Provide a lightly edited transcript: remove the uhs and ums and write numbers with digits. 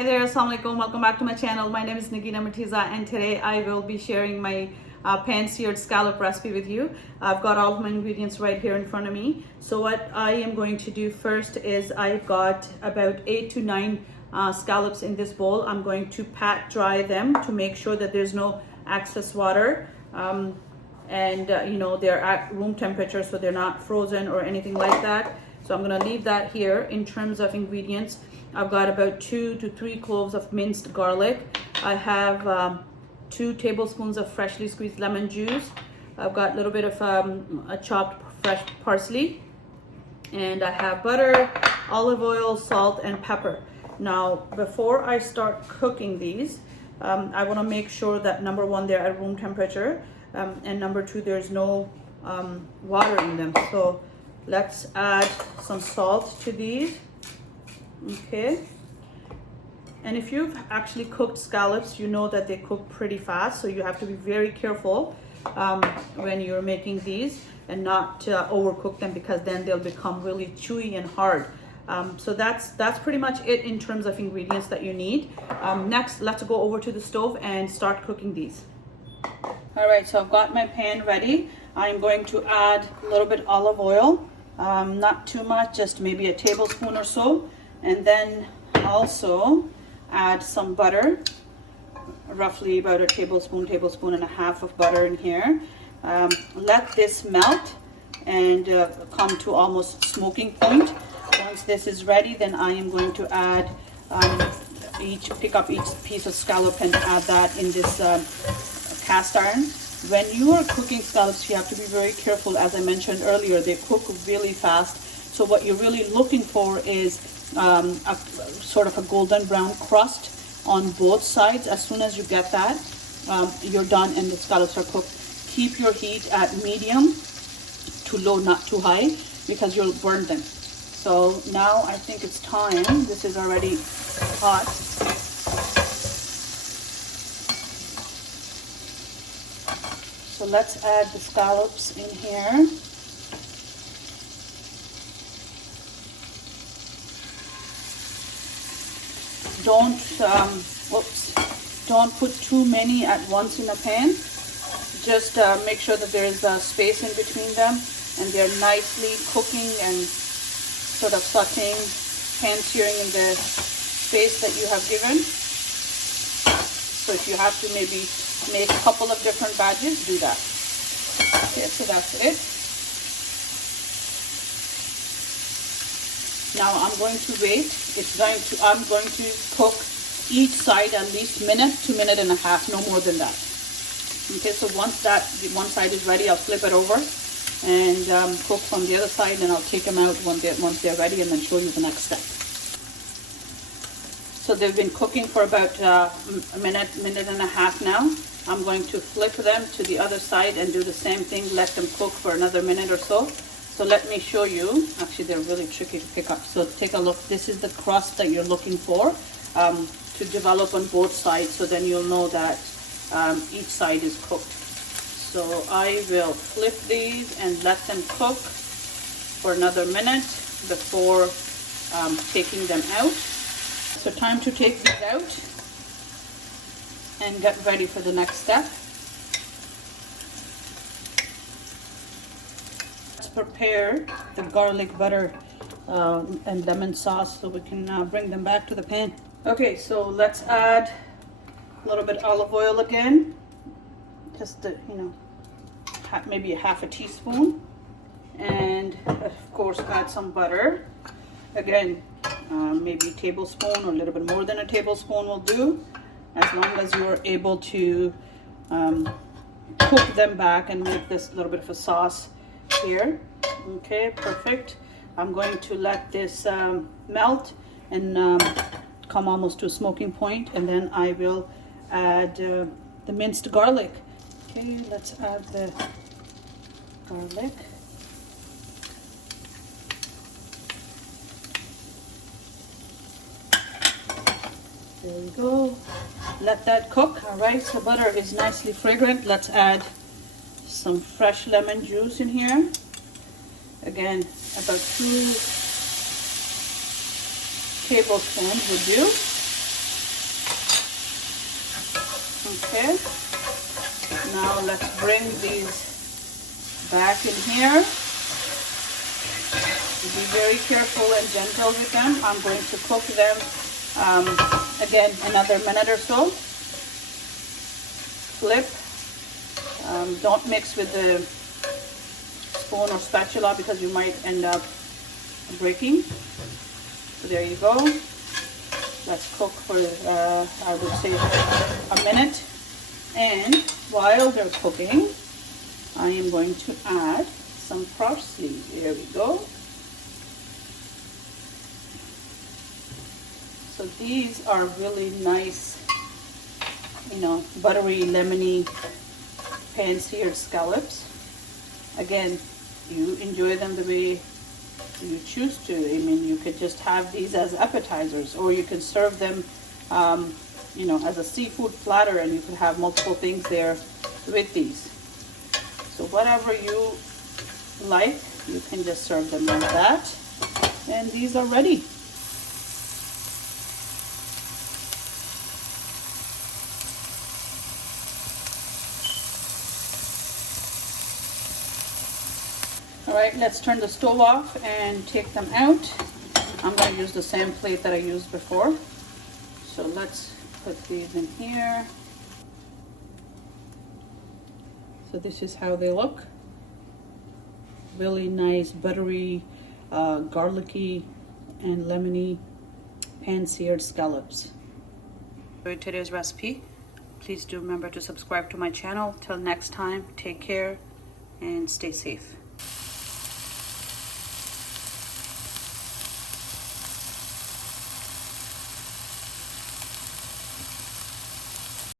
Hi there, assalamu alaikum. Welcome back to my channel. My name is Nagina Matiza and today I will be sharing my pan-seared scallop recipe with you. I've got all of my ingredients right here in front of me. So what I am going to do first is I've got about 8 to 9 scallops in this bowl. I'm going to pat dry them to make sure that there's no excess water. They're at room temperature, so they're not frozen or anything like that. So I'm going to leave that here. In terms of ingredients, I've got about 2 to 3 cloves of minced garlic. I have 2 tablespoons of freshly squeezed lemon juice. I've got a little bit of a chopped fresh parsley. And I have butter, olive oil, salt, and pepper. Now, before I start cooking these, I want to make sure that number one, they're at room temperature, and number two, there's no water in them. So let's add some salt to these. Okay. And if you've actually cooked scallops, you know that they cook pretty fast, so you have to be very careful when you're making these and not overcook them, because then they'll become really chewy and hard. So that's pretty much it in terms of ingredients that you need. Next, let's go over to the stove and start cooking these. All right, so I've got my pan ready. I'm going to add a little bit olive oil, not too much, just maybe a tablespoon or so. And then also add some butter, roughly about a tablespoon and a half of butter in here. Let this melt and come to almost smoking point. Once this is ready, then I am going to add pick up each piece of scallop and add that in this cast iron. When you are cooking scallops, you have to be very careful. As I mentioned earlier, they cook really fast. So what you're really looking for is a sort of a golden brown crust on both sides. As soon as you get that, you're done and the scallops are cooked. Keep your heat at medium to low, not too high, because you'll burn them. So now I think it's time. This is already hot. So let's add the scallops in here. Don't put too many at once in a pan. Just make sure that there is a space in between them and they're nicely cooking and sort of sauteing, pan searing in the space that you have given. So if you have to maybe make a couple of different batches, do that. Okay, so that's it. Now I'm going to wait. I'm going to cook each side at least minute to minute and a half, no more than that. Okay, so once that one side is ready, I'll flip it over and cook from the other side, and I'll take them out once they're ready, and then show you the next step. So they've been cooking for about a minute and a half now. I'm going to flip them to the other side and do the same thing. Let them cook for another minute or so. So let me show you. Actually, they're really tricky to pick up. So take a look. This is the crust that you're looking for to develop on both sides. So then you'll know that each side is cooked. So I will flip these and let them cook for another minute before taking them out. So time to take these out and get ready for the next step. Prepare the garlic butter and lemon sauce so we can bring them back to the pan. Okay, so let's add a little bit olive oil again, just maybe a half a teaspoon, and of course add some butter. Again, maybe a tablespoon or a little bit more than a tablespoon will do, as long as you are able to cook them back and make this little bit of a sauce here. Okay, perfect. I'm going to let this melt and come almost to a smoking point, and then I will add the minced garlic. Okay, let's add the garlic. There we go. Let that cook. All right, so butter is nicely fragrant. Let's add some fresh lemon juice in here. Again, about 2 tablespoons would do. Okay, now let's bring these back in here. Be very careful and gentle with them. I'm going to cook them again another minute or so. Flip. Don't mix with the spoon or spatula because you might end up breaking. So there you go. Let's cook for I would say a minute. And while they're cooking, I am going to add some parsley. There we go. So these are really nice, buttery, lemony, pan-seared scallops. Again, you enjoy them the way you choose to. I mean, you could just have these as appetizers, or you can serve them, as a seafood platter, and you could have multiple things there with these. So whatever you like, you can just serve them like that. And these are ready. All right, let's turn the stove off and take them out. I'm going to use the same plate that I used before. So let's put these in here. So this is how they look. Really nice, buttery, garlicky, and lemony pan-seared scallops. For today's recipe, please do remember to subscribe to my channel. Till next time, take care and stay safe.